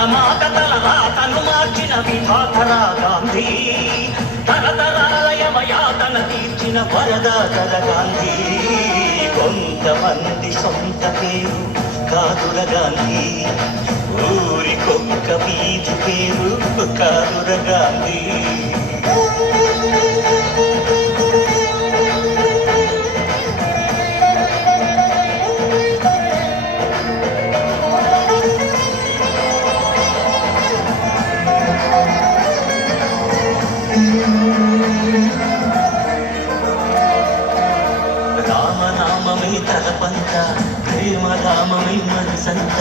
భరతమాత తల రాతను మార్చిన విధాతరా గాంధీ, తరతరాలయమయాతన తీర్చిన వరదాతర గాంధీ. కొంతమంది సొంత పేరు కాదుర గాంధీ, ఊరికొక్క వీధి పేరు కాదుర గాంధీ. రామనామమై తలపంత, ప్రేమధామమై మనసంత,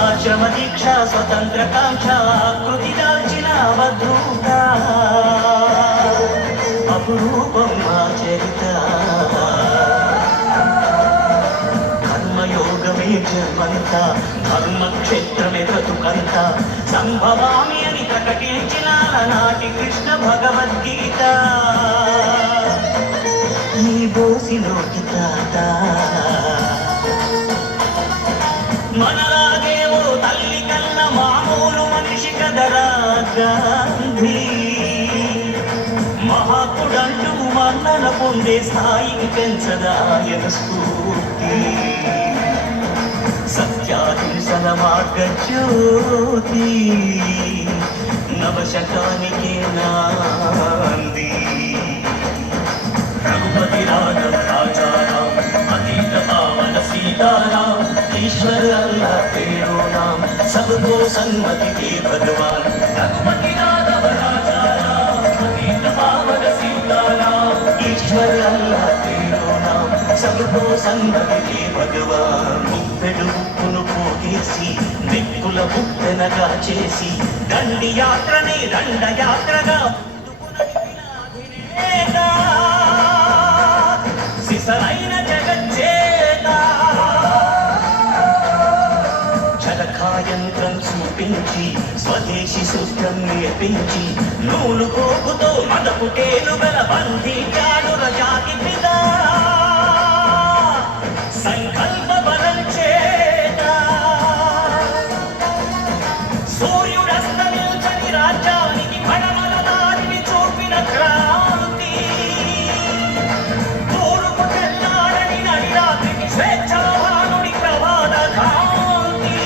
ఆశమ దీక్ష స్వతంత్ర కాంక్ష కృతి దాల్చిన అవధూత, అపురూపం మా చరిత. కర్మయోగమే జన్మంత, ధర్మక్షేత్రమే బ్రతుకంత, సంభవామి అని ప్రకటించిన నాటి కృష్ణ భగవద్గీత. నీ బోసిలోకి తాత మనలాగే ఓ తల్లి కన్న మామూలు మనిషి కదరా గాంధీ. మహాత్ముడంటూ మన్నన పొందే స్థాయికి పెంచదాయన స్ఫూర్తి, సత్యాహింసల మార్గజ్యోతి, నవశకానికే నాంది. रघुपति राघव राजा राम, अतीत पावन सीताराम, ईश्वर अल्लाह तेरो नाम, सबको सन्मति दे भगवान. रघुपति राघव राजा राम, अतीत पावन सीताराम, ईश्वर अल्लाह तेरो नाम, सबको सन्मति दे भगवान. ముప్పెడు ముప్పును పోగేసి నిప్పుల ముప్పెనగా చేసి దండి యాత్రని దండయాత్రగా సరైన జగజ్జేత, చలకాయంత్రం చూపించి స్వదేశీ సూత్రం నేర్పించి నూలు పోగుతో మదపు టేలుగల బంధించాడు రజాతి పిత. సంకల్ప బలం చేత సూర్యుడస్తమించని రాజ్యానికి పడమల దారిని చూపిన క్రాంతి. స్వేచ్ఛావానుడి ప్రవాద కాంతి,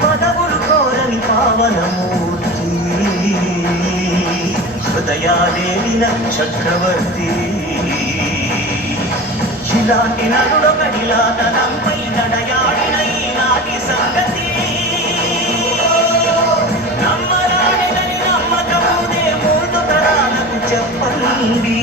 పదవులు కోరని పావనమూర్తి, హృదయాలేలిన చక్రవర్తి. ఇలాంటి నరుడొకడిలా తనంపై నడయాడిన ఈనాటి సంగతి నమ్మరానిదని నమ్మకముదే ముందు తరాలకు చెప్పండి.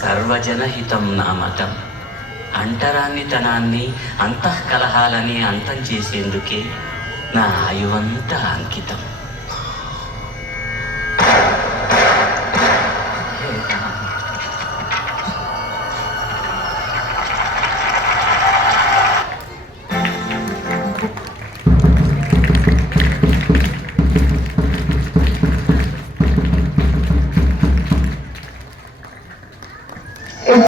సర్వజనహితం నా మతం, అంటరానితనాన్ని అంతఃకలహాలని అంతం చేసేందుకే నా ఆయువంతా అంకితం.